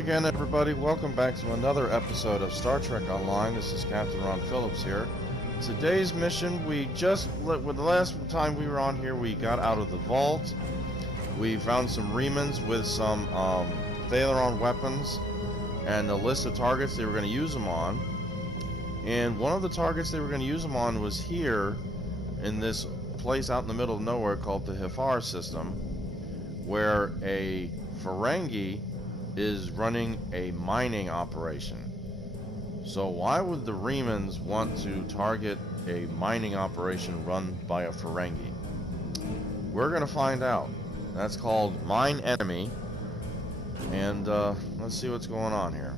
again, everybody. Welcome back to another episode of Star Trek Online. This is Captain Ron Phillips here. Today's mission, with the last time we were on here, we got out of the vault. We found some Remans with some Thalaron weapons and a list of targets they were going to use them on. And one of the targets they were going to use them on was here in this place out in the middle of nowhere called the Hifar system, where a Ferengi is running a mining operation. So why would the Remans want to target a mining operation run by a Ferengi? We're going to find out. That's called Mine Enemy. And let's see what's going on here.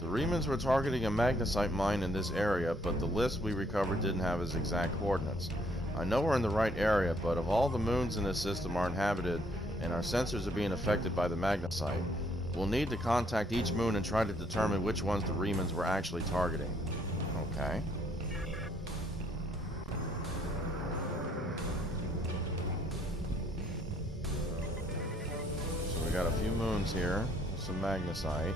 The Remans were targeting a magnesite mine in this area, but the list we recovered didn't have its exact coordinates. I know we're in the right area, but if all the moons in this system are inhabited and our sensors are being affected by the magnesite, we'll need to contact each moon and try to determine which ones the Remans were actually targeting. Okay. So we got a few moons here, some magnesite.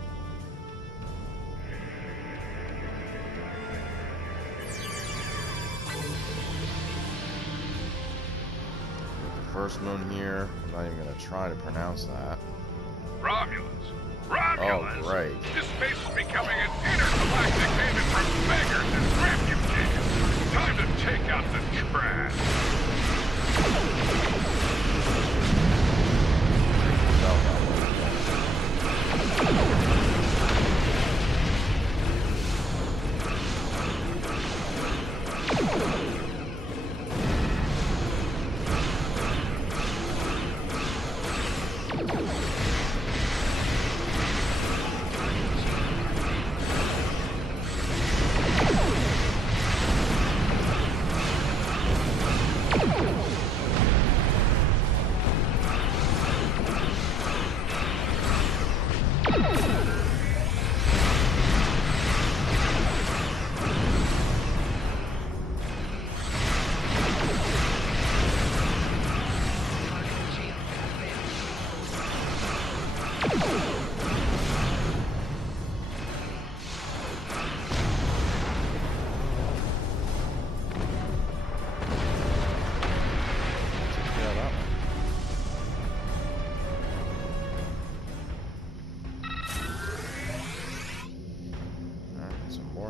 First moon here. I'm not even going to try to pronounce that. Romulans! Romulans! Oh, great. This space is becoming an intergalactic haven for beggars and refugees. Time to take out the trash.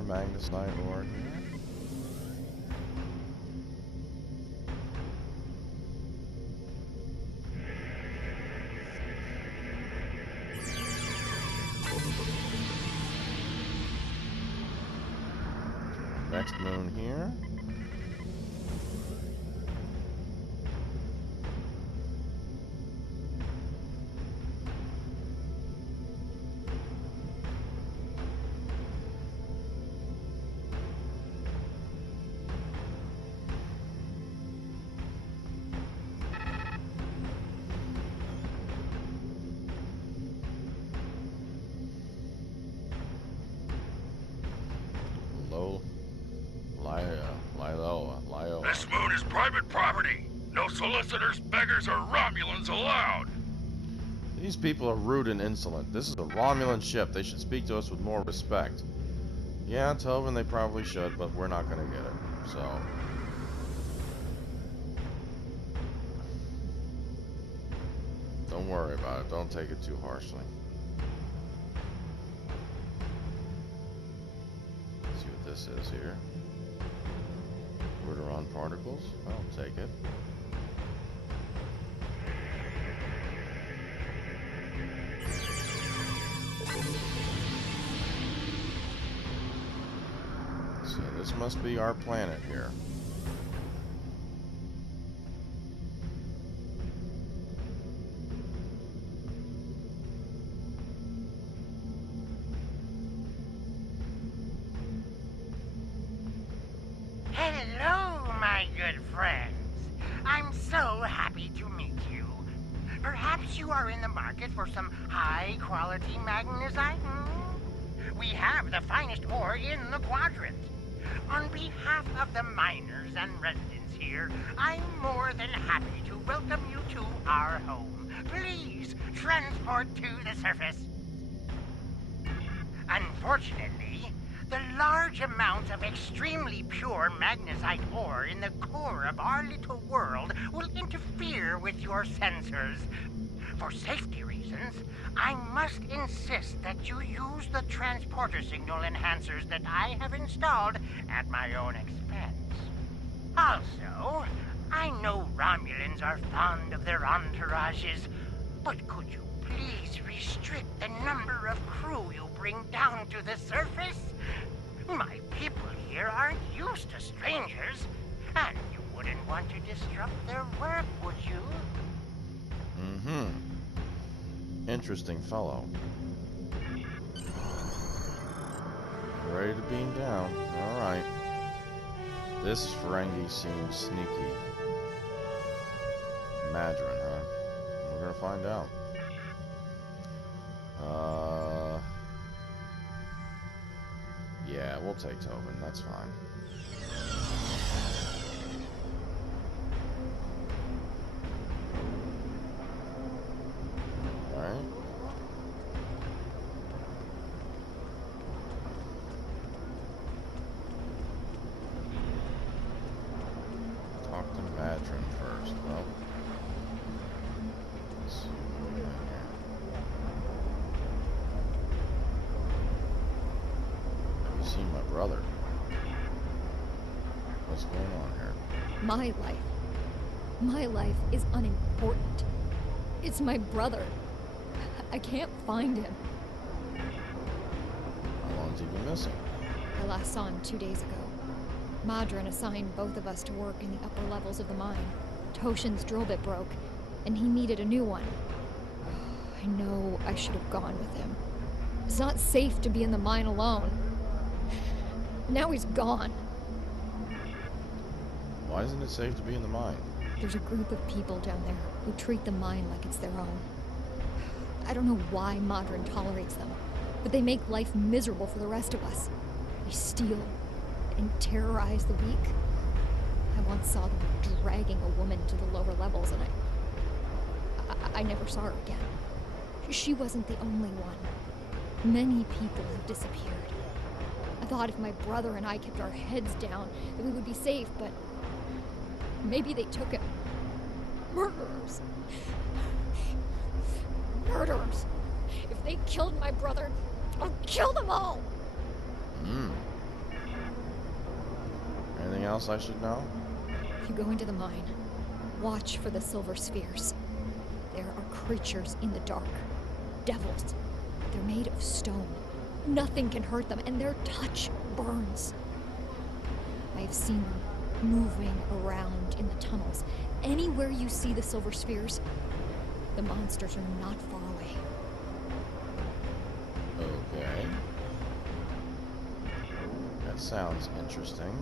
Magnesite ore here. Next moon here. This moon is private property. No solicitors, beggars, or Romulans allowed. These people are rude and insolent. This is a Romulan ship. They should speak to us with more respect. Yeah, Tovin, they probably should, but we're not going to get it. So. Don't worry about it. Don't take it too harshly. Let's see what this is here. Verteron particles. I'll take it. So this must be our planet here. Hello, my good friends. I'm so happy to meet you. Perhaps you are in the market for some high-quality magnesite? We have the finest ore in the quadrant. On behalf of the miners and residents here, I'm more than happy to welcome you to our home. Please, transport to the surface. Unfortunately, the large amounts of extremely pure magnesite ore in the core of our little world will interfere with your sensors. For safety reasons, I must insist that you use the transporter signal enhancers that I have installed at my own expense. Also, I know Romulans are fond of their entourages, but could you please restrict the number of crew you bring down to the surface? My people here aren't used to strangers, and you wouldn't want to disrupt their work, would you? Interesting fellow. Ready to beam down. Alright. This Ferengi seems sneaky. Madron, huh? We're gonna find out. Yeah, we'll take Tobin. That's fine. Alright. Talk to Madron first. Well, let's see what we got here. Have you seen my brother? What's going on here? My life is unimportant. It's my brother. I can't find him. How long has he been missing? I last saw him 2 days ago. Madron assigned both of us to work in the upper levels of the mine. Toshin's drill bit broke, and he needed a new one. I know I should have gone with him. It's not safe to be in the mine alone. Now he's gone. Why isn't it safe to be in the mine? There's a group of people down there who treat the mine like it's their own. I don't know why Madron tolerates them, but they make life miserable for the rest of us. They steal and terrorize the weak. I once saw them dragging a woman to the lower levels, and I never saw her again. She wasn't the only one. Many people have disappeared. I thought if my brother and I kept our heads down, that we would be safe, but maybe they took him. Murderers. Murderers. If they killed my brother, I'll kill them all. Anything else I should know? If you go into the mine, watch for the silver spheres. There are creatures in the dark. Devils. They're made of stone. Nothing can hurt them, and their touch burns. I have seen them moving around in the tunnels. Anywhere you see the silver spheres, the monsters are not far away. Okay. That sounds interesting.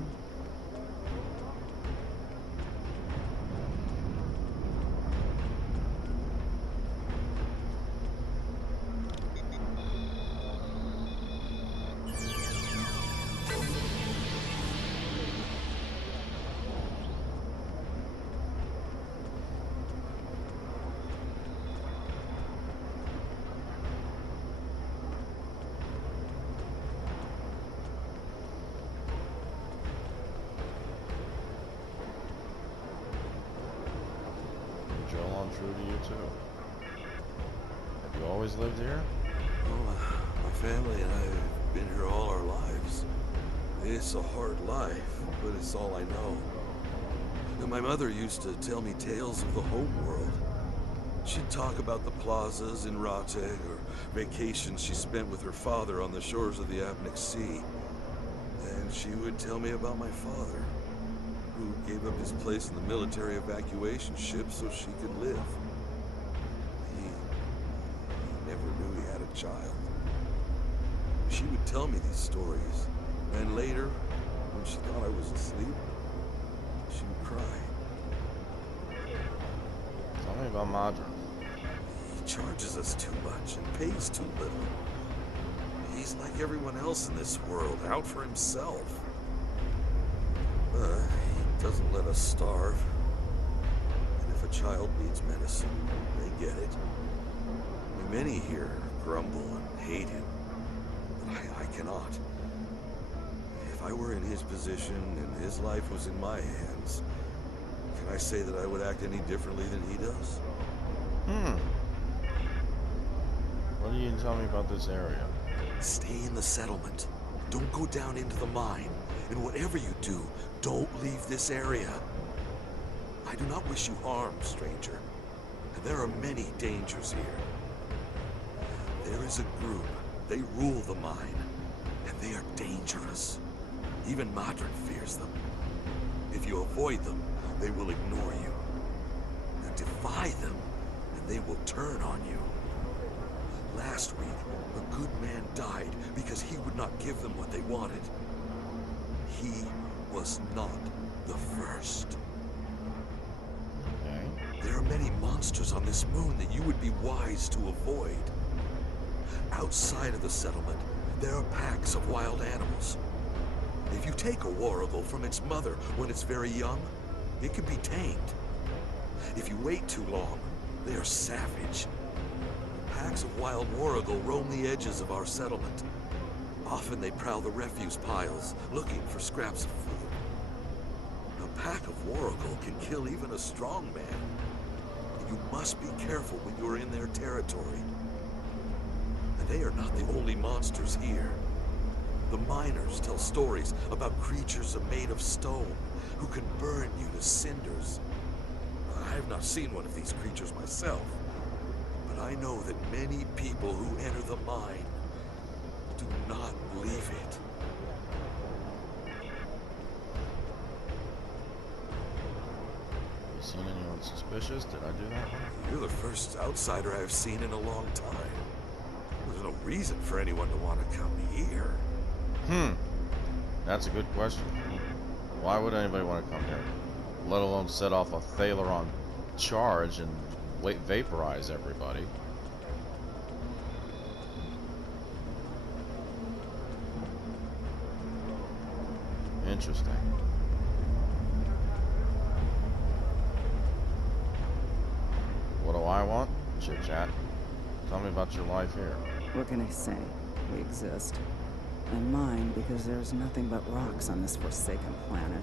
True to you too. Have you always lived here? Well, my family and I have been here all our lives. It's a hard life, but it's all I know. And my mother used to tell me tales of the home world. She'd talk about the plazas in Rateg or vacations she spent with her father on the shores of the Apnik Sea. And she would tell me about my father, who gave up his place in the military evacuation ship so she could live. He never knew he had a child. She would tell me these stories, and later, when she thought I was asleep, she would cry. Tell me about Madron. charges us too much and pays too little. He's like everyone else in this world, out for himself. He doesn't let us starve. And if a child needs medicine, they get it. Many here grumble and hate him, but I cannot. If I were in his position and his life was in my hands, can I say that I would act any differently than he does? What do you tell me about this area? Stay in the settlement. Don't go down into the mine. And whatever you do, don't leave this area. I do not wish you harm, stranger. And there are many dangers here. There is a group. They rule the mine. And they are dangerous. Even Madron fears them. If you avoid them, they will ignore you. And defy them, and they will turn on you. Last week, a good man died because he would not give them what they wanted. He was not the first. Okay. There are many monsters on this moon that you would be wise to avoid. Outside of the settlement, there are packs of wild animals. If you take a warrigal from its mother when it's very young, it can be tamed. If you wait too long, they are savage. Packs of wild warrigal roam the edges of our settlement. Often they prowl the refuse piles, looking for scraps of food. A pack of warrigal can kill even a strong man. You must be careful when you are in their territory. And they are not the only monsters here. The miners tell stories about creatures made of stone who can burn you to cinders. I have not seen one of these creatures myself, but I know that many people who enter the mine do not leave it. You seen anyone suspicious? Did I do that one? You're the first outsider I've seen in a long time. There's no reason for anyone to want to come here. That's a good question. Why would anybody want to come here? Let alone set off a Thaleron charge and vaporize everybody. Interesting. What do I want? Chit chat. Tell me about your life here. What can I say? We exist. I'm mine because there's nothing but rocks on this forsaken planet.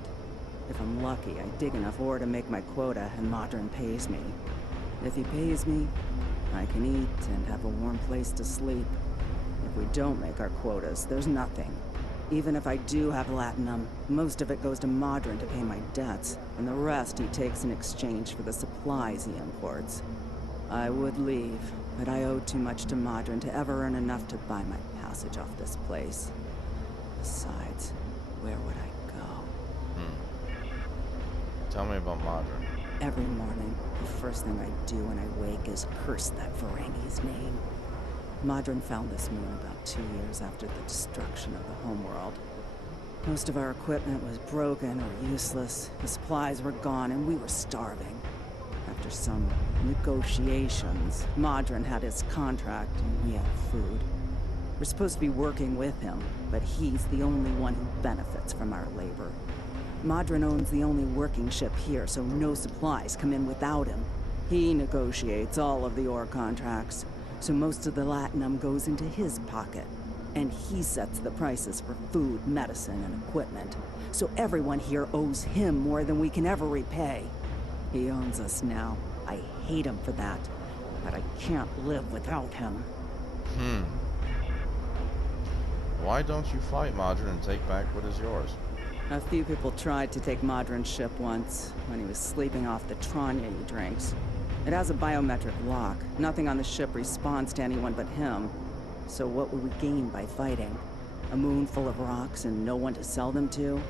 If I'm lucky, I dig enough ore to make my quota and Madron pays me. If he pays me, I can eat and have a warm place to sleep. If we don't make our quotas, there's nothing. Even if I do have latinum, most of it goes to Madron to pay my debts, and the rest he takes in exchange for the supplies he imports. I would leave, but I owe too much to Madron to ever earn enough to buy my passage off this place. Besides, where would I go? Tell me about Madron. Every morning, the first thing I do when I wake is curse that Ferengi's name. Madron found this moon about 2 years after the destruction of the homeworld. Most of our equipment was broken or useless, the supplies were gone, and we were starving. After some negotiations, Madron had his contract and we had food. We're supposed to be working with him, but he's the only one who benefits from our labor. Madron owns the only working ship here, so no supplies come in without him. He negotiates all of the ore contracts, so most of the latinum goes into his pocket. And he sets the prices for food, medicine, and equipment. So everyone here owes him more than we can ever repay. He owns us now. I hate him for that, but I can't live without him. Why don't you fight Madron and take back what is yours? A few people tried to take Madron's ship once, when he was sleeping off the Tranya he drinks. It has a biometric lock. Nothing on the ship responds to anyone but him. So what would we gain by fighting? A moon full of rocks and no one to sell them to?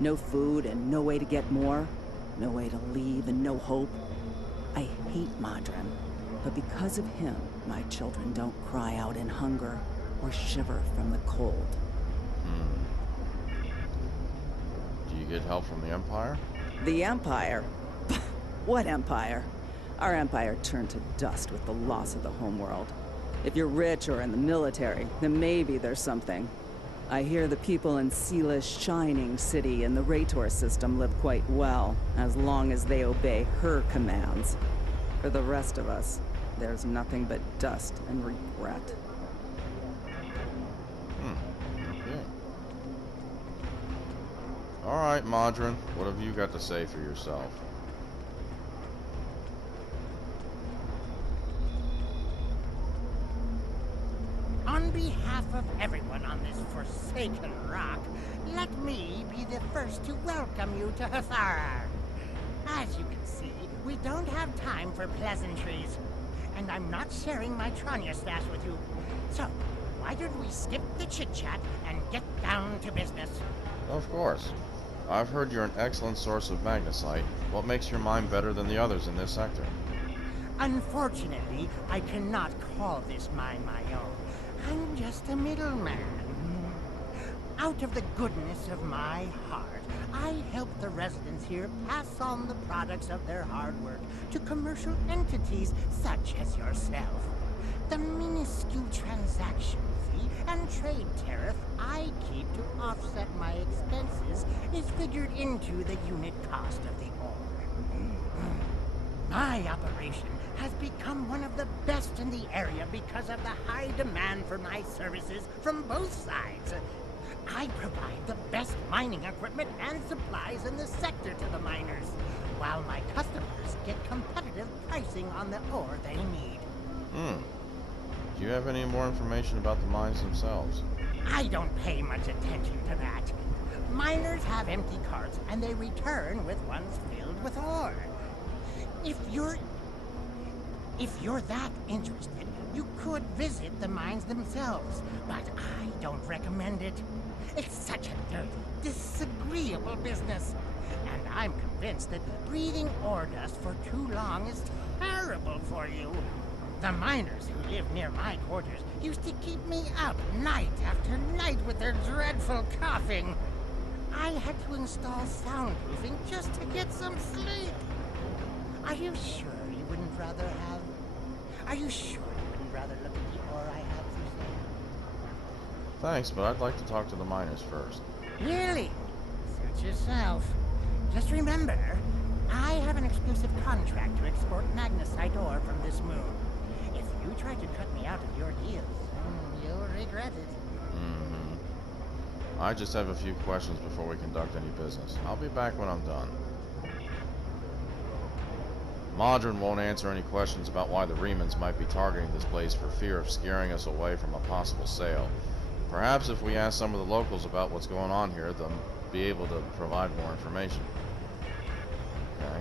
No food and no way to get more? No way to leave and no hope? I hate Madron, but because of him, my children don't cry out in hunger or shiver from the cold. Do you get help from the Empire? The Empire? What Empire? Our empire turned to dust with the loss of the homeworld. If you're rich or in the military, then maybe there's something. I hear the people in Seela's Shining City and the Raytor system live quite well, as long as they obey her commands. For the rest of us, there's nothing but dust and regret. Okay. Alright, Modron, what have you got to say for yourself? On behalf of everyone on this forsaken rock, let me be the first to welcome you to Hathara. As you can see, we don't have time for pleasantries, and I'm not sharing my Tranya stash with you. So, why don't we skip the chit-chat and get down to business? Of course. I've heard you're an excellent source of magnesite. What makes your mine better than the others in this sector? Unfortunately, I cannot call this mine my own. I'm just a middleman. Out of the goodness of my heart, I help the residents here pass on the products of their hard work to commercial entities such as yourself. The minuscule transaction fee and trade tariff I keep to offset my expenses is figured into the unit cost of the ore. My operation has become one of the best in the area because of the high demand for my services from both sides. I provide the best mining equipment and supplies in the sector to the miners, while my customers get competitive pricing on the ore they need. Do you have any more information about the mines themselves? I don't pay much attention to that. Miners have empty carts, and they return with ones filled with ore. If you're that interested, you could visit the mines themselves, but I don't recommend it. It's such a dirty, disagreeable business, and I'm convinced that breathing ore dust for too long is terrible for you. The miners who live near my quarters used to keep me up night after night with their dreadful coughing. I had to install soundproofing just to get some sleep. Are you sure you wouldn't rather have... Are you sure you wouldn't rather look at the ore I have for sale? Thanks, but I'd like to talk to the miners first. Really? Suit yourself. Just remember, I have an exclusive contract to export magnesite ore from this moon. If you try to cut me out of your deals, you'll regret it. I just have a few questions before we conduct any business. I'll be back when I'm done. Modron won't answer any questions about why the Remans might be targeting this place for fear of scaring us away from a possible sale. Perhaps if we ask some of the locals about what's going on here, they'll be able to provide more information. Okay.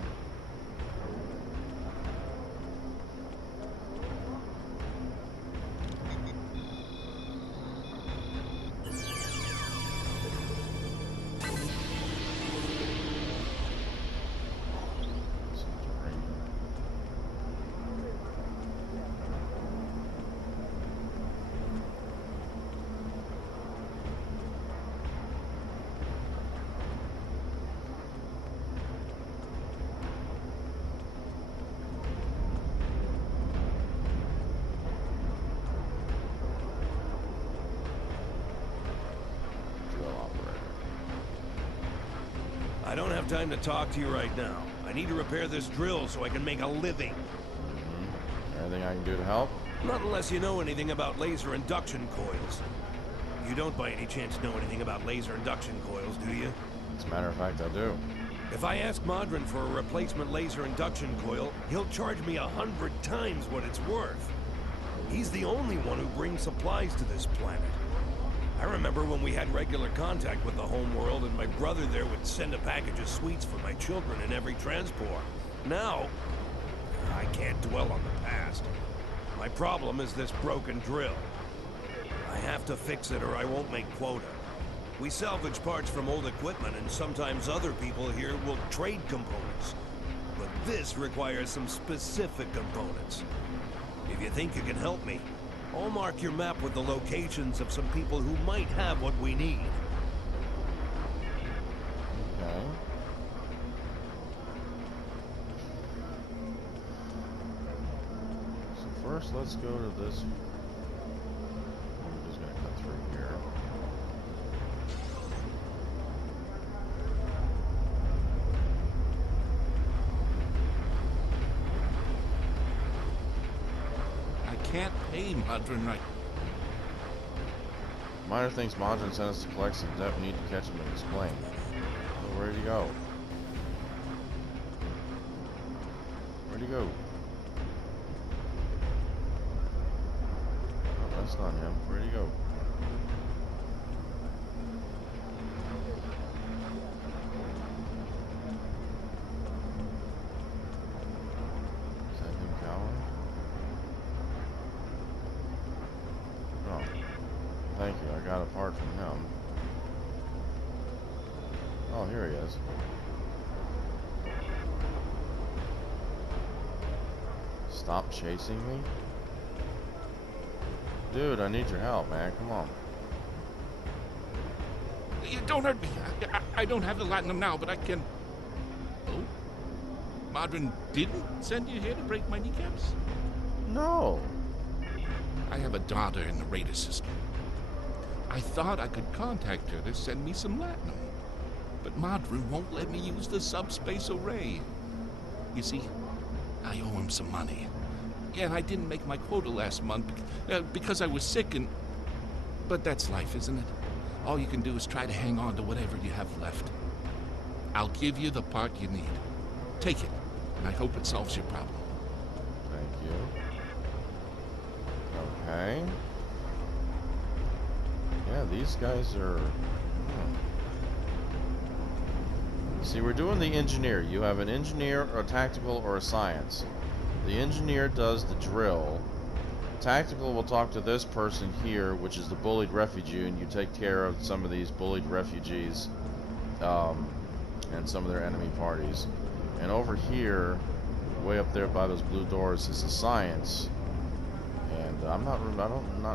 I don't have time to talk to you right now. I need to repair this drill so I can make a living. Anything I can do to help? Not unless you know anything about laser induction coils. You don't by any chance know anything about laser induction coils, do you? As a matter of fact, I do. If I ask Modron for a replacement laser induction coil, he'll charge me 100 times what it's worth. He's the only one who brings supplies to this planet. I remember when we had regular contact with the homeworld and my brother there would send a package of sweets for my children in every transport. Now, I can't dwell on the past. My problem is this broken drill. I have to fix it or I won't make quota. We salvage parts from old equipment and sometimes other people here will trade components. But this requires some specific components. If you think you can help me, I'll mark your map with the locations of some people who might have what we need. Okay. first, let's go to this. We're just gonna cut through here. I can't pay Madron right. Miner thinks Madron sent us to collect some debt. We need to catch him and explain. Oh, where'd he go? Where'd he go? Oh, that's not him. Where'd he go? Is that him cowering? Oh. Thank you, I got a part from him. Oh, here he is. Stop chasing me? Dude, I need your help, man. Come on. You don't hurt me. I don't have the latinum now, but I can... Oh? Madron didn't send you here to break my kneecaps? No. I have a daughter in the Raider system. I thought I could contact her to send me some latinum. But Madron won't let me use the subspace array. You see, I owe him some money. And I didn't make my quota last month because I was sick and... But that's life, isn't it? All you can do is try to hang on to whatever you have left. I'll give you the part you need. Take it, and I hope it solves your problem. Thank you. Okay. Yeah, these guys are... See, we're doing the engineer. You have an engineer, or a tactical, or a science. The engineer does the drill. Tactical will talk to this person here, which is the bullied refugee, and you take care of some of these bullied refugees and some of their enemy parties. And over here, way up there by those blue doors, is the science. And I'm not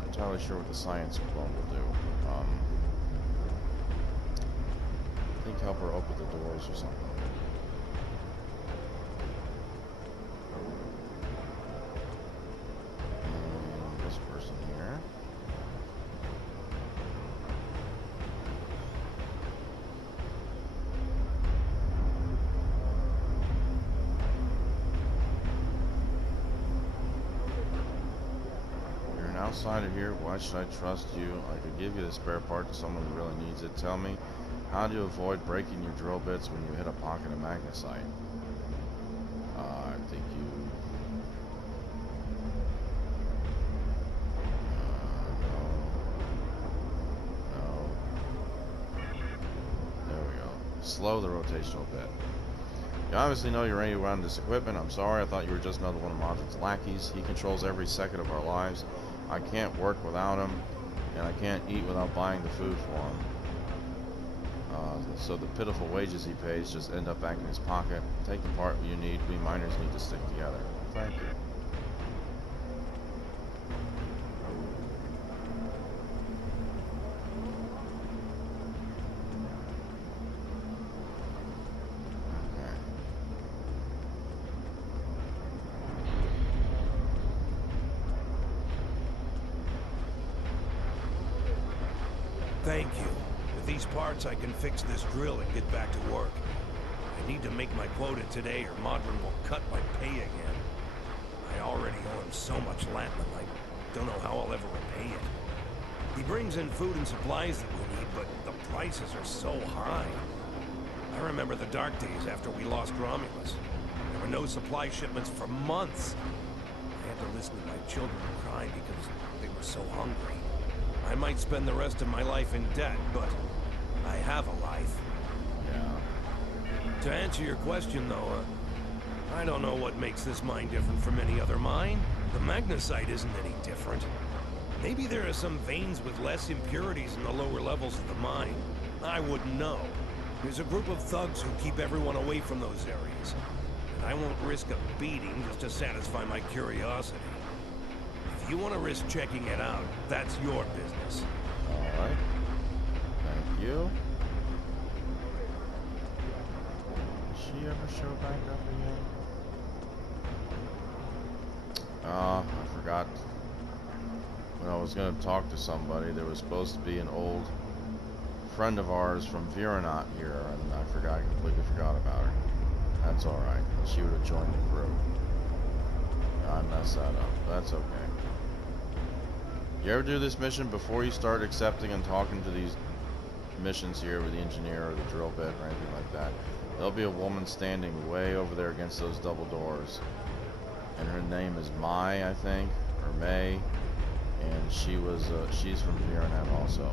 entirely sure what the science clone will do. I think help her open the doors or something. And this person here. You're an outsider here. Why should I trust you? I could give you the spare part to someone who really needs it. Tell me, how do you avoid breaking your drill bits when you hit a pocket of magnesite? I think you... No. There we go. Slow the rotational bit. You obviously know you're ready around this equipment. I'm sorry, I thought you were just another one of Madron's lackeys. He controls every second of our lives. I can't work without him, and I can't eat without buying the food for him. So the pitiful wages he pays just end up back in his pocket. Take the part you need. We miners need to stick together. Thank you. Okay. Thank you. With these parts, I can fix this drill and get back to work. I need to make my quota today or Madron will cut my pay again. I already owe him so much latinum, I don't know how I'll ever repay it. He brings in food and supplies that we need, but the prices are so high. I remember the dark days after we lost Romulus. There were no supply shipments for months. I had to listen to my children cry because they were so hungry. I might spend the rest of my life in debt, but I have a life. Yeah. To answer your question, though, I don't know what makes this mine different from any other mine. The magnesite isn't any different. Maybe there are some veins with less impurities in the lower levels of the mine. I wouldn't know. There's a group of thugs who keep everyone away from those areas. And I won't risk a beating just to satisfy my curiosity. If you want to risk checking it out, that's your business. Alright. Thank you. Did she ever show back up again? I forgot forgot. When I was going to talk to somebody, there was supposed to be an old friend of ours from Virenot here, and I completely forgot about her. That's alright. She would have joined the crew. I messed that up. That's okay. You ever do this mission before you start accepting and talking to these missions here with the engineer or the drill bit or anything like that? There'll be a woman standing way over there against those double doors. And her name is Mai, I think, or May. And she's from Virenot also.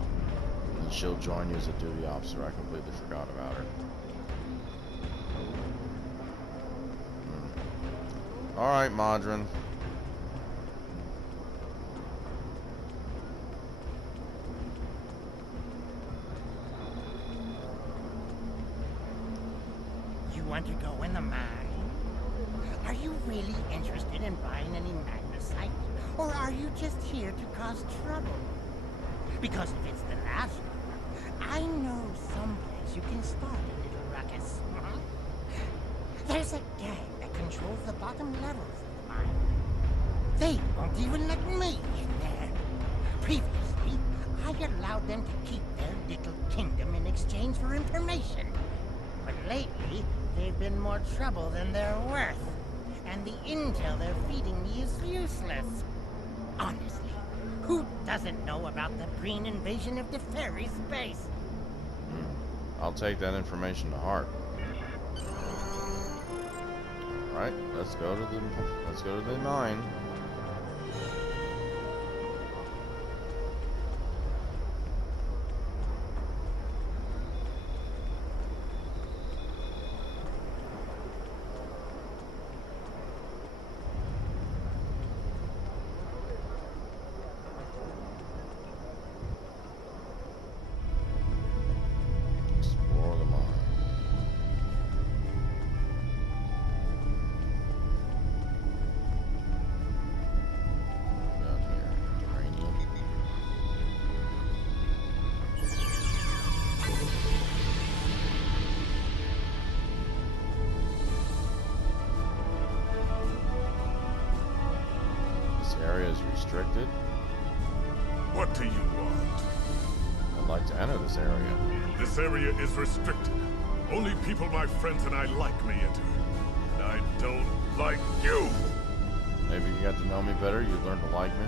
And she'll join you as a duty officer. I completely forgot about her. Alright, Modron. You want to go in the mine? Are you really interested in buying any magnesite? Or are you just here to cause trouble? Because if it's the last one, I know someplace you can start a little ruckus. There's a gang that controls the bottom levels of the mine. They won't even let me in there. Previously, I allowed them to keep their little kingdom in exchange for information. But lately, they've been more trouble than they're worth. And the intel they're feeding me is useless. Honestly, who doesn't know about the green invasion of the fairy space? I'll take that information to heart. Alright, let's go to the mine. Explore the mine. Down here, uranium. This area is restricted. What do you want? I'd like to enter this area. This area is restricted. Only people my friends and I like may enter. And I don't like you! Maybe if you got to know me better, you'd learn to like me.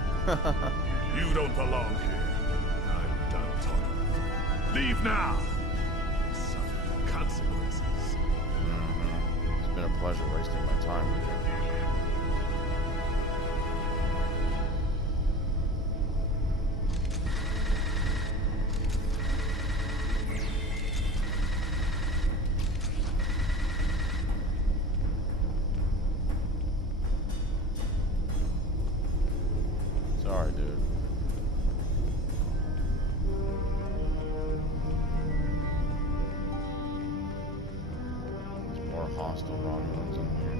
You don't belong here. I'm done talking with you. Leave now! Suffer the consequences. It's been a pleasure wasting my time with you. Sorry, dude. There's more hostile Romulans in here.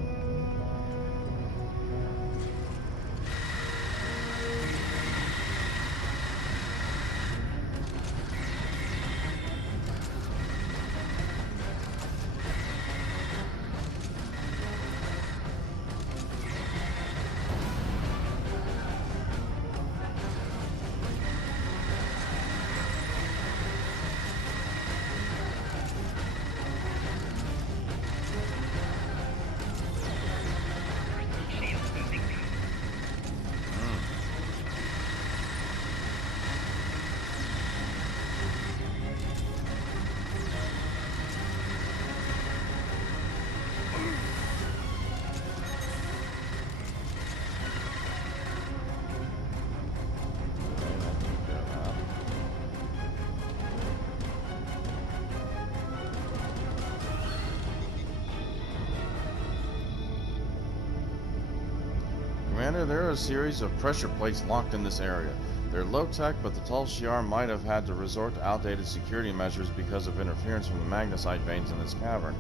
Commander, there are a series of pressure plates locked in this area. They're low-tech, but the Tal Shiar might have had to resort to outdated security measures because of interference from the magnesite veins in this cavern.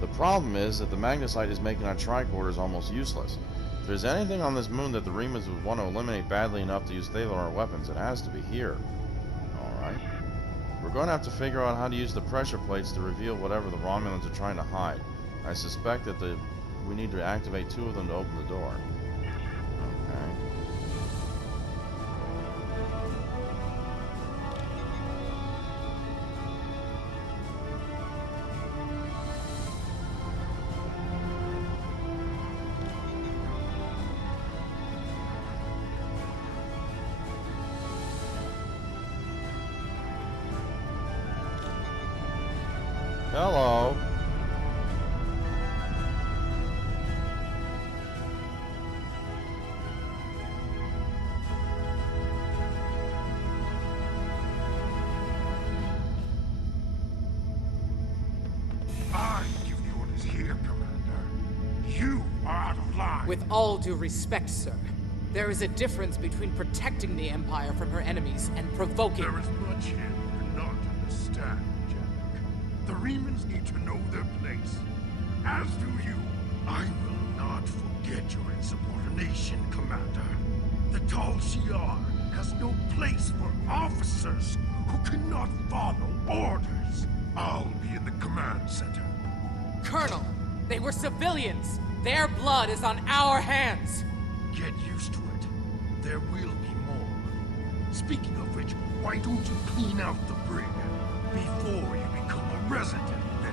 The problem is that the magnesite is making our tricorders almost useless. If there's anything on this moon that the Remans would want to eliminate badly enough to use Thalar weapons, it has to be here. Alright. We're going to have to figure out how to use the pressure plates to reveal whatever the Romulans are trying to hide. I suspect that we need to activate 2 of them to open the door. Okay. Hello. I give you orders here, Commander. You are out of line. With all due respect, sir, there is a difference between protecting the Empire from her enemies and provoking... There is much here you do not understand, Jack. The Remans need to know their place. As do you. I will not forget your insubordination, Commander. The Tal Shiar has no place for officers who cannot follow orders. I'll be in the command center. Colonel, they were civilians. Their blood is on our hands. Get used to it. There will be more. Speaking of which, why don't you clean out the brig before you become a resident there?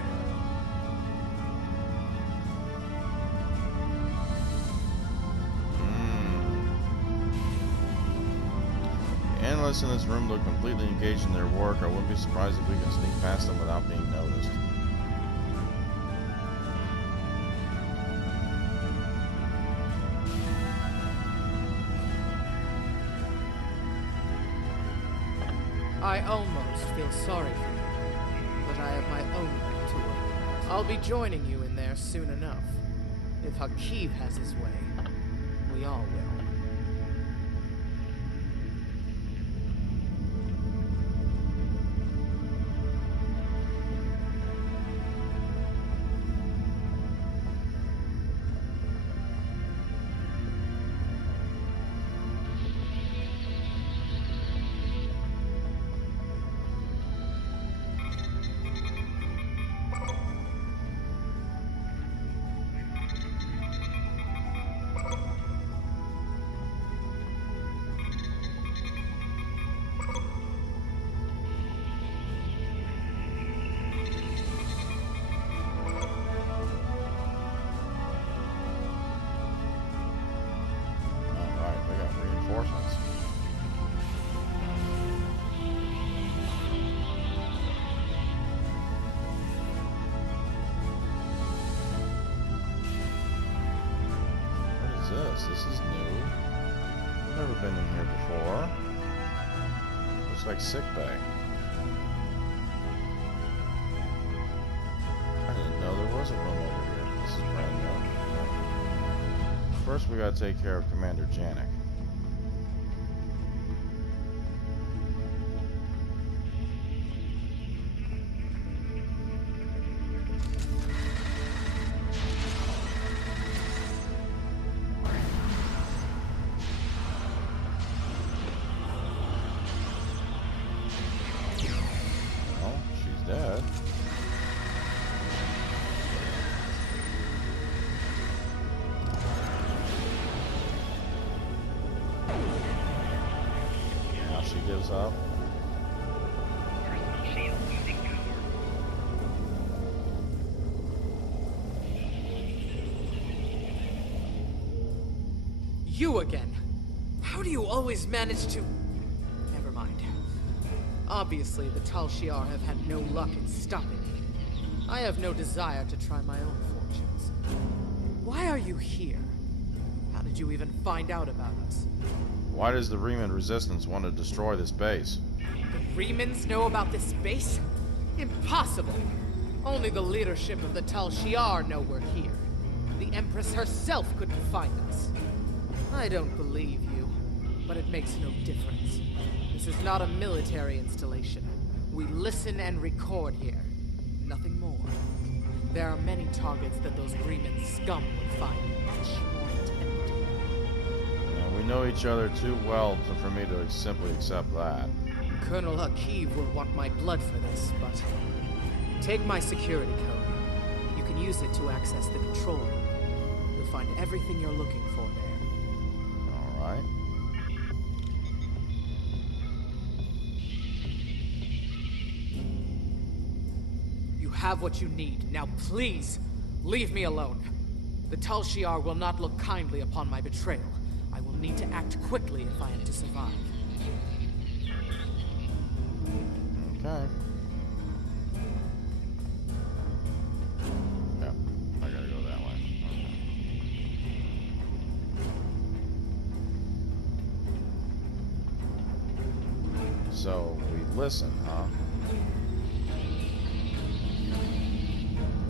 Analysts in this room look completely engaged in their work. I wouldn't be surprised if we can sneak past them without being noticed. I almost feel sorry for you, but I have my own way to work. I'll be joining you in there soon enough. If Hakiv has his way, we all will. This is new. I've never been in here before. Looks like sick bay. I didn't know there was a room over here. This is brand new. First we gotta take care of Commander Janek. Dead. Now she gives up. You again? How do you always manage to... Never mind. Obviously, the Tal Shiar have had no luck in stopping me. I have no desire to try my own fortunes. Why are you here? How did you even find out about us? Why does the Reman Resistance want to destroy this base? The Remans know about this base? Impossible! Only the leadership of the Tal Shiar know we're here. The Empress herself couldn't find us. I don't believe you, but it makes no difference. This is not a military installation. We listen and record here. Nothing more. There are many targets that those Reman scum would find much more tempting. We know each other too well for me to simply accept that. Colonel Hakiv will want my blood for this, but... Take my security code. You can use it to access the control room. You'll find everything you're looking for there. Alright. have what you need. Now please, leave me alone. The Tal Shiar will not look kindly upon my betrayal. I will need to act quickly if I am to survive. Okay. Yep, I gotta go that way. Okay. So, we listen, huh?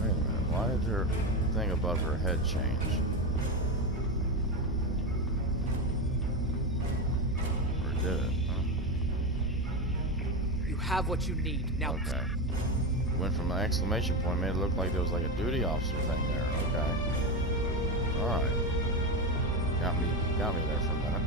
Wait a minute, why did her thing above her head change? Or did it? You have what you need. Now. Okay. Went from an exclamation point, made it look like there was like a duty officer thing there. Okay. Alright. Got me there for a minute.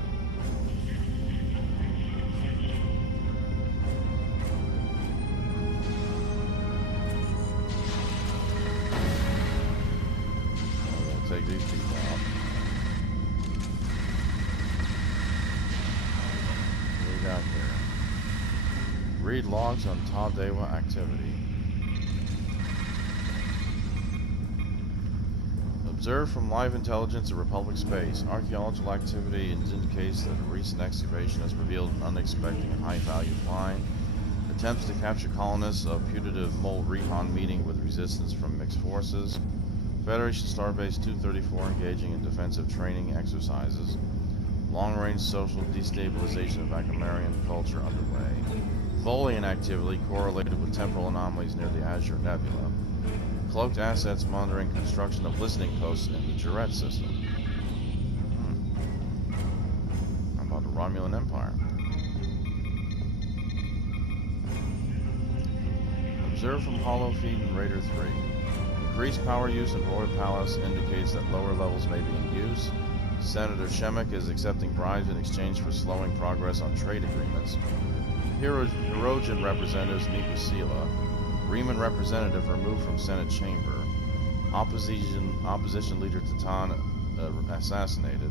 I'm gonna take these people out. What do we got there? Read logs on Taldewa activity. Observed from live intelligence of Republic space. Archaeological activity indicates that a recent excavation has revealed an unexpected and high-value find. Attempts to capture colonists of putative Mol Rihan meeting with resistance from mixed forces. Federation Starbase 234 engaging in defensive training exercises. Long-range social destabilization of Akamarian culture underway. Volian activity correlated with temporal anomalies near the Azure Nebula. Cloaked assets monitoring construction of listening posts in the Juret system. How about the Romulan Empire? Observed from Holofeed and Raider 3. Increased power use in Royal Palace indicates that lower levels may be in use. Senator Shemek is accepting bribes in exchange for slowing progress on trade agreements. Hirogen representatives meet with Sela. Riemann representative removed from Senate chamber. Opposition leader Titan assassinated.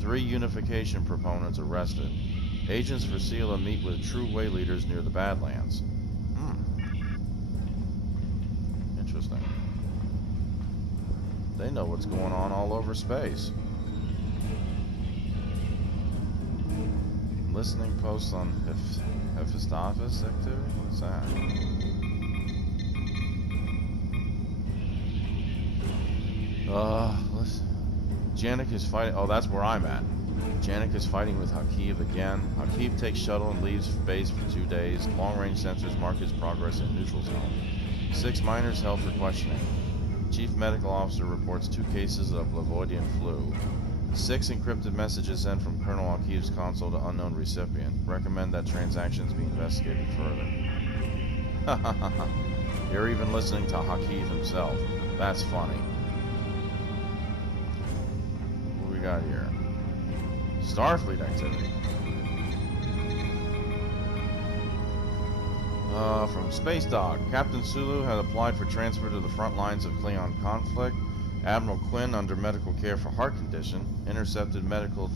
3 unification proponents arrested. Agents for Sela meet with True Way leaders near the Badlands. Interesting. They know what's going on all over space. Listening posts on Hephaestus activity? What's that? Janik is fighting. Oh, that's where I'm at. Janik is fighting with Hakiv again. Hakiv takes shuttle and leaves base for 2 days. Long-range sensors mark his progress in neutral zone. 6 miners held for questioning. Chief medical officer reports 2 cases of Lavoidian flu. 6 encrypted messages sent from Colonel Hakiv's console to unknown recipient. Recommend that transactions be investigated further. You're even listening to Hakiv himself. That's funny. What do we got here? Starfleet activity. From Space Dog, Captain Sulu had applied for transfer to the front lines of Klingon conflict. Admiral Quinn, under medical care for heart condition. Intercepted medical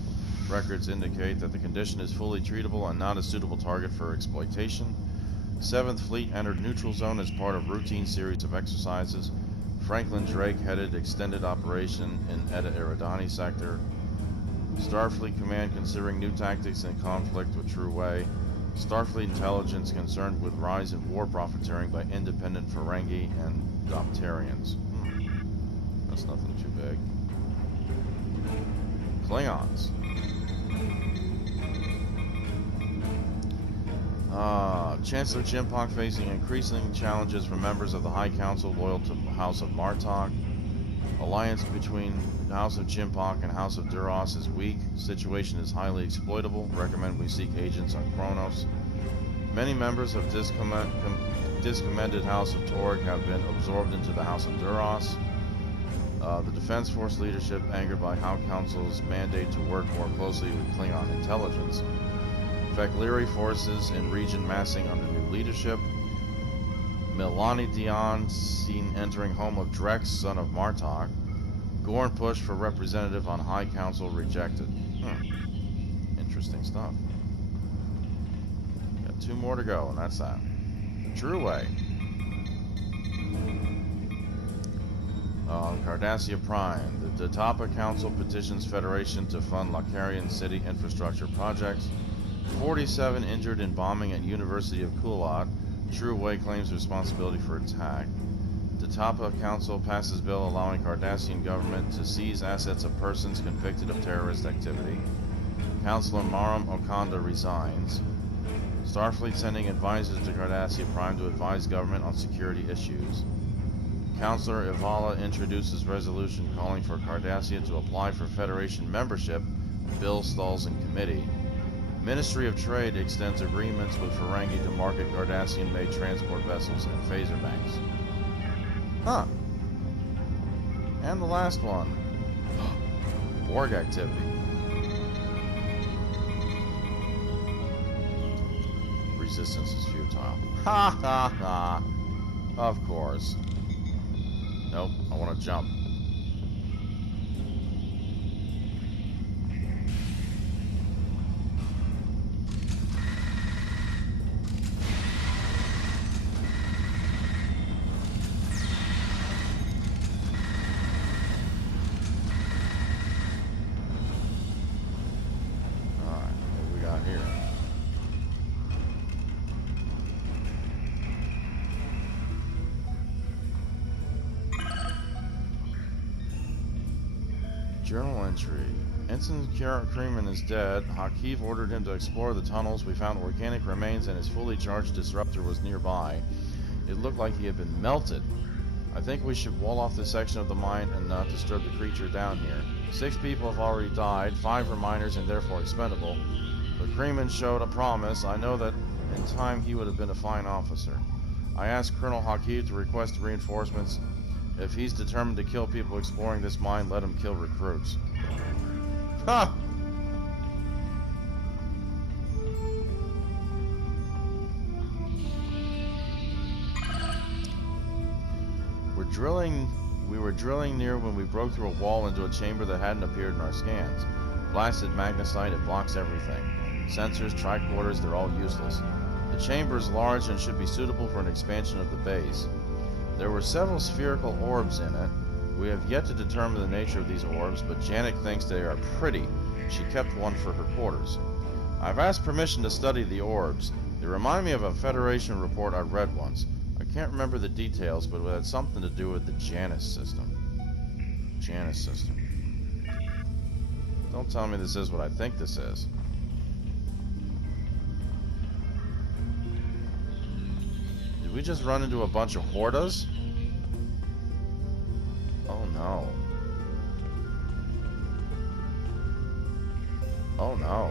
records indicate that the condition is fully treatable and not a suitable target for exploitation. 7th Fleet entered neutral zone as part of routine series of exercises. Franklin Drake headed extended operation in Eta Eridani sector. Starfleet Command considering new tactics in conflict with True Way. Starfleet intelligence concerned with rise in war profiteering by independent Ferengi and Dopterians. That's nothing too big. Klingons. Chancellor Chimpok facing increasing challenges from members of the High Council loyal to the House of Martok. Alliance between the House of Chimpok and House of Duras is weak. Situation is highly exploitable. Recommend we seek agents on Kronos. Many members of discommended House of Torg have been absorbed into the House of Duras. The Defense Force leadership angered by High Council's mandate to work more closely with Klingon intelligence. Fek'liri forces in region massing under new leadership. Milani Dion seen entering home of Drex, son of Martok. Gorn push for representative on High Council rejected. Interesting stuff. Got 2 more to go, and that's that. The True Way. Cardassia Prime. The Tatapa Council petitions Federation to fund Lacarian city infrastructure projects. 47 injured in bombing at University of Kulat. True Way claims responsibility for attack. The Tatapa Council passes bill allowing Cardassian government to seize assets of persons convicted of terrorist activity. Councilor Maram Okanda resigns. Starfleet sending advisors to Cardassia Prime to advise government on security issues. Councilor Ivala introduces resolution calling for Cardassia to apply for Federation membership. Bill stalls in committee. Ministry of Trade extends agreements with Ferengi to market Cardassian-made transport vessels and phaser banks. Huh. And the last one. Borg activity. Resistance is futile. Ha ha ha. Of course. Nope, I want to jump. Alright, what we got here? Journal entry. Ensign Kremen is dead. Hakeev ordered him to explore the tunnels. We found organic remains and his fully charged disruptor was nearby. It looked like he had been melted. I think we should wall off this section of the mine and not disturb the creature down here. 6 people have already died, 5 are minors and therefore expendable. But Kremen showed a promise. I know that in time he would have been a fine officer. I asked Colonel Hakeev to request reinforcements. If he's determined to kill people exploring this mine, let him kill recruits. Ha! We were drilling near when we broke through a wall into a chamber that hadn't appeared in our scans. Blasted magnesite, it blocks everything. Sensors, tricorders, they're all useless. The chamber is large and should be suitable for an expansion of the base. There were several spherical orbs in it. We have yet to determine the nature of these orbs, but Janek thinks they are pretty. She kept one for her quarters. I've asked permission to study the orbs. They remind me of a Federation report I read once. I can't remember the details, but it had something to do with the Janus system. Janus system. Don't tell me this is what I think this is. Did we just run into a bunch of Hordas? Oh no. Oh no.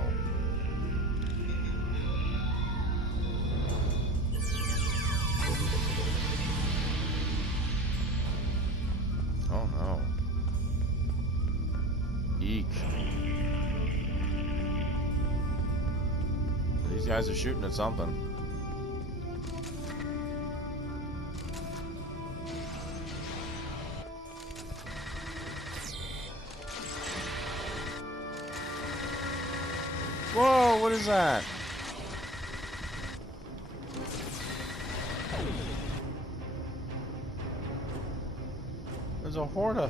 Oh no. Eek. These guys are shooting at something. Whoa, what is that? There's a Horda.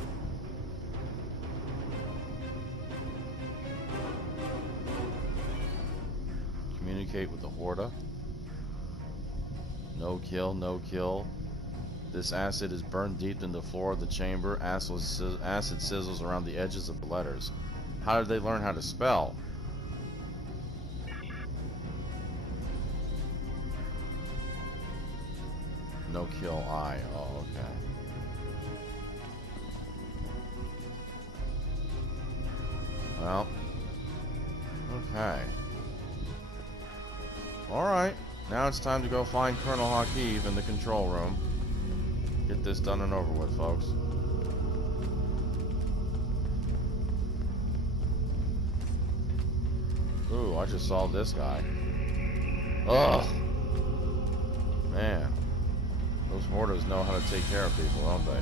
Communicate with the Horda. No kill, no kill. This acid is burned deep in the floor of the chamber. Acid sizzles around the edges of the letters. How did they learn how to spell? No kill I. Oh, okay. Well. Okay. Alright. Now it's time to go find Colonel Hakeev in the control room. Get this done and over with, folks. Ooh, I just saw this guy. Ugh. Man. Those Hordas know how to take care of people, don't they?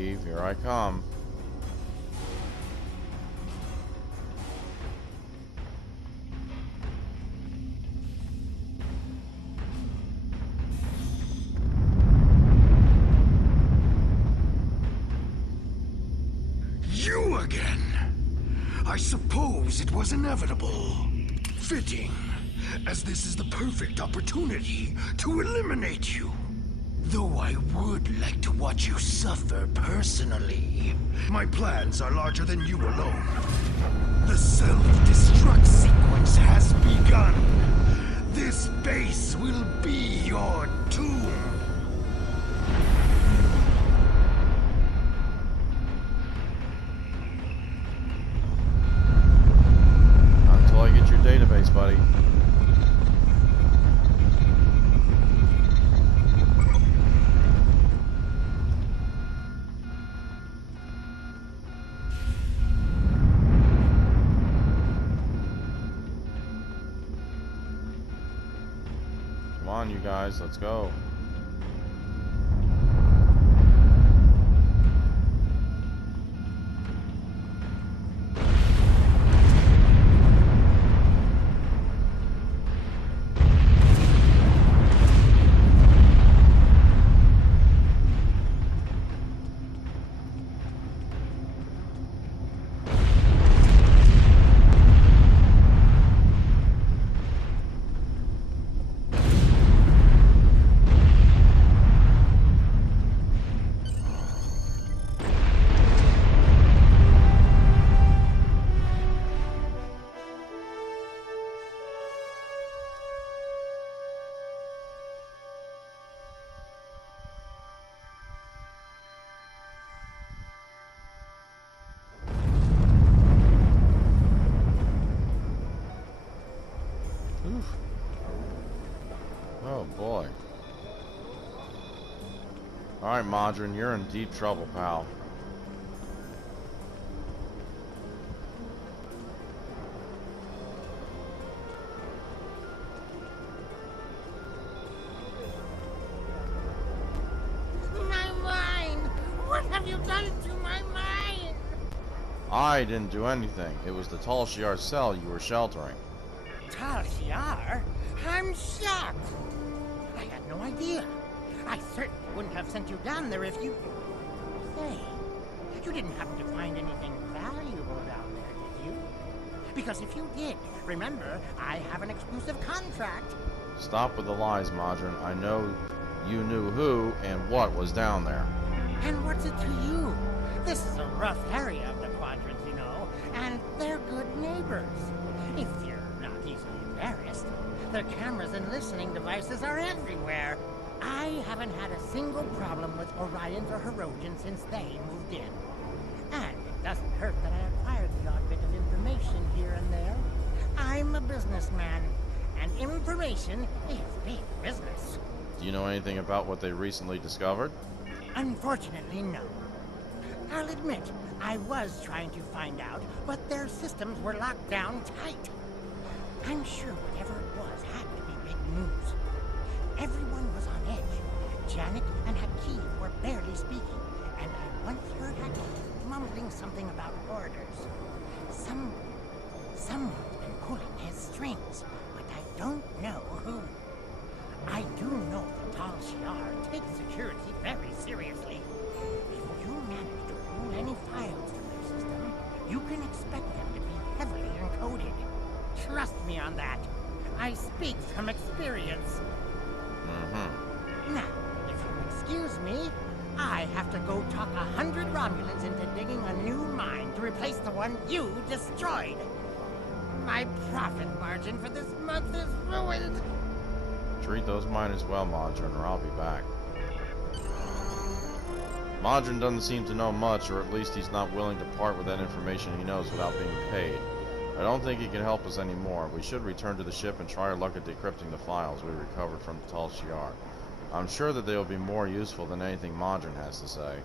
Keeve. Here I come. You again! I suppose it was inevitable. Fitting, as this is the perfect opportunity to eliminate you. Though I would like to watch you suffer personally. My plans are larger than you alone. The self-destruct sequence has begun. This base will be your tomb. Until I get your database, buddy. Come on, you guys, let's go. Oof. Oh boy. Alright, Modron, you're in deep trouble, pal. My mind! What have you done to my mind? I didn't do anything. It was the Tal Shiar cell you were sheltering. Tal Shiar? I'm shocked. I had no idea. I certainly wouldn't have sent you down there if you... Say, you didn't happen to find anything valuable down there, did you? Because if you did, remember, I have an exclusive contract. Stop with the lies, Modron. I know you knew who and what was down there. And what's it to you? This is a rough area of the Quadrants, you know, and they're good neighbors. If you're not easily embarrassed, their cameras and listening devices are everywhere. I haven't had a single problem with Orions or Herodians since they moved in. And it doesn't hurt that I acquired the odd bit of information here and there. I'm a businessman, and information is big business. Do you know anything about what they recently discovered? Unfortunately, no. I'll admit, I was trying to find out, but their systems were locked down tight. I'm sure whatever it was had to be big news. Everyone was on edge. Janet and Hakeem were barely speaking, and I once heard Hakeem mumbling something about orders. Someone's been pulling his strings, but I don't know who. I do know the Tal Shiar takes security very seriously. If you manage to pull any files from their system, you can expect them to be heavily encoded. Trust me on that. I speak from experience. Now, if you'll excuse me, I have to go talk 100 Romulans into digging a new mine to replace the one you destroyed. My profit margin for this month is ruined. Treat those miners well, Modron, or I'll be back. Modron doesn't seem to know much, or at least he's not willing to part with that information he knows without being paid. I don't think he can help us anymore. We should return to the ship and try our luck at decrypting the files we recovered from the Tal Shiar. I'm sure that they will be more useful than anything Modron has to say.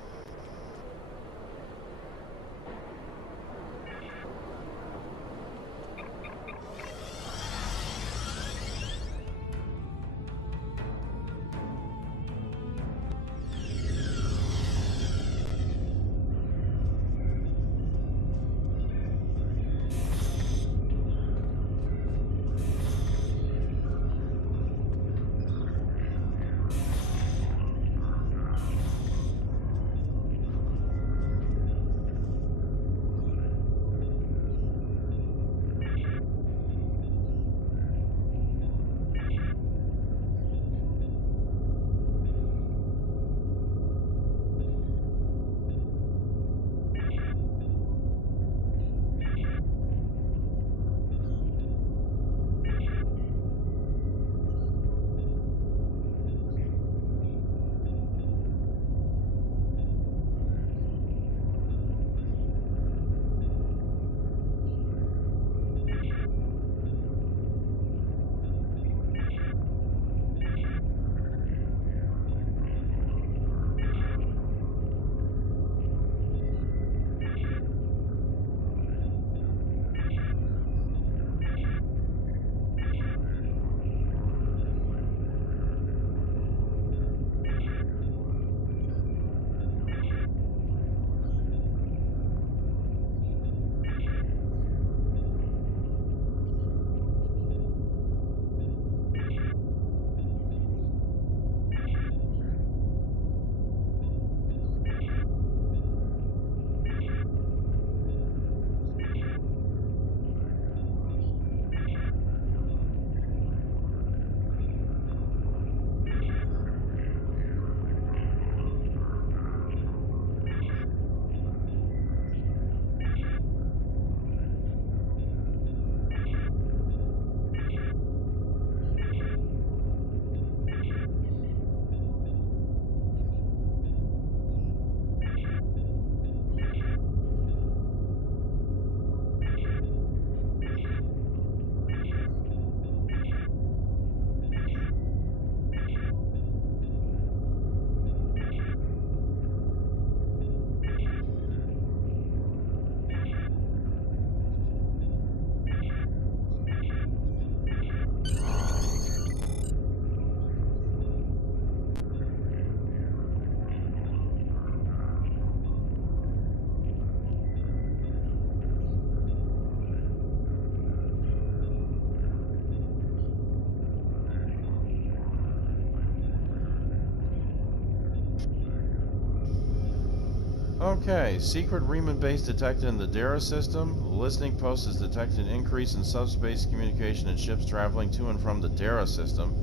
Okay, secret Riemann base detected in the Dara system. The listening post has detected an increase in subspace communication and ships traveling to and from the Dara system.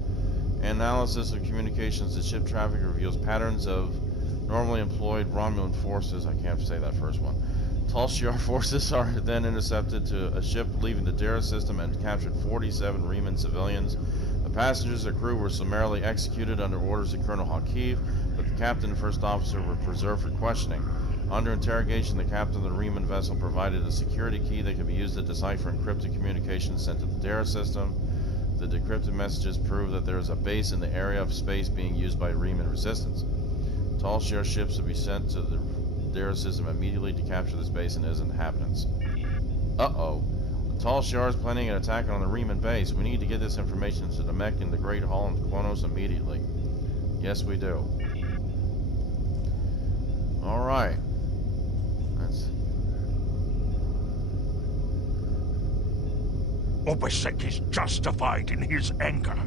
Analysis of communications and ship traffic reveals patterns of normally employed Romulan forces. I can't say that first one. Tal Shiar forces are then intercepted to a ship leaving the Dara system and captured 47 Riemann civilians. The passengers and crew were summarily executed under orders of Colonel Hakiv, but the captain and first officer were preserved for questioning. Under interrogation, the captain of the Riemann vessel provided a security key that could be used to decipher encrypted communications sent to the Dara system. The decrypted messages prove that there is a base in the area of space being used by Riemann resistance. Tal Shiar ships will be sent to the Dara system immediately to capture this base and its inhabitants. Uh-oh. The Tal Shiar is planning an attack on the Riemann base. We need to get this information to the mech in the Great Hall in Klonos immediately. Yes, we do. Alright. Obisek is justified in his anger.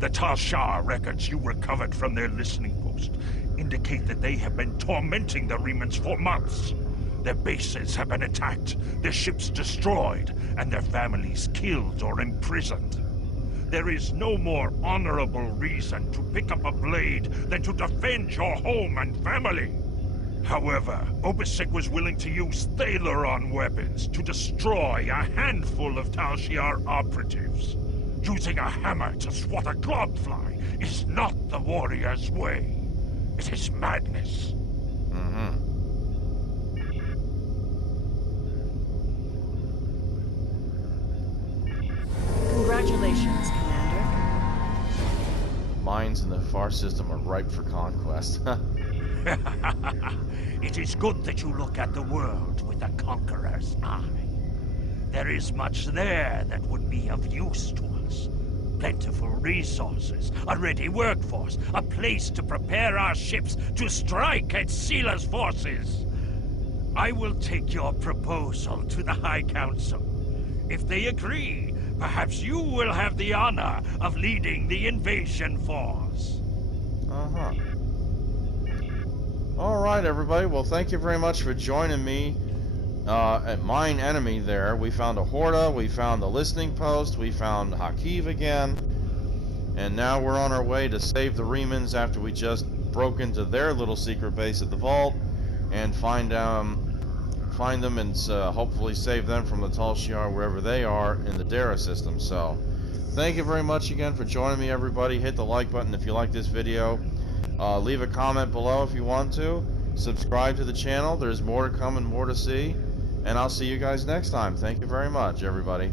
The Tal Shiar records you recovered from their listening post indicate that they have been tormenting the Riemanns for months. Their bases have been attacked, their ships destroyed, and their families killed or imprisoned. There is no more honorable reason to pick up a blade than to defend your home and family. However, Obisek was willing to use Thalaron weapons to destroy a handful of Tal Shiar operatives. Using a hammer to swat a globfly is not the warrior's way. It is madness. Congratulations, Commander. Mines in the Far system are ripe for conquest. It is good that you look at the world with a conqueror's eye. There is much there that would be of use to us. Plentiful resources, a ready workforce, a place to prepare our ships to strike at Sila's forces. I will take your proposal to the High Council. If they agree, perhaps you will have the honor of leading the invasion force. Alright, everybody. Well, thank you very much for joining me at Mine Enemy there. We found a Horda, we found the listening post, we found Hakiv again, and now we're on our way to save the Riemanns after we just broke into their little secret base at the vault and find them and hopefully save them from the Tal Shiar wherever they are in the Dara system. So, thank you very much again for joining me, everybody. Hit the like button if you like this video. Leave a comment below if you want to. Subscribe to the channel. There's more to come and more to see. And I'll see you guys next time. Thank you very much, everybody.